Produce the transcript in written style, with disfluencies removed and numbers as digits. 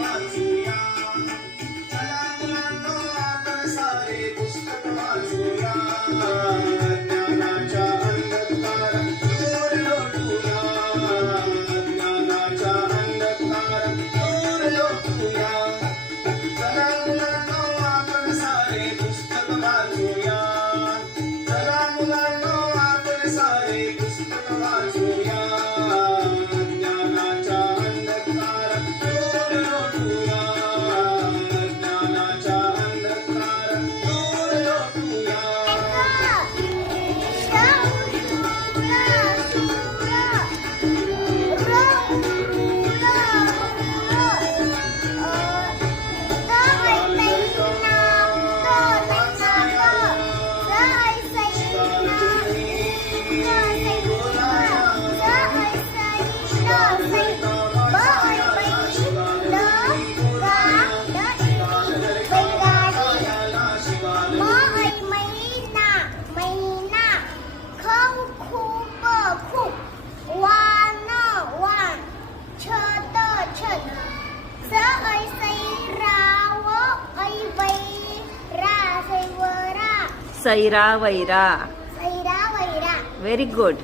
वाचूया. चला मुलांनो आपण सारे पुस्तक वाचूया. ज्ञानाच्या अंधकारात दूर लोटूया. ज्ञानाच्या अंधकारात दूर लोटूया. चला मुलांनो आपण सारे पुस्तक वाचूया. चला मुलांनो आपण सारे पुस्तक वाचूया. ज्ञानाच्या अंधकारात दूर लोटूया. ज्ञानाच्या अंधकारात दूर लोटूया. सैरा वैरा. सैरा वैरा. Very good.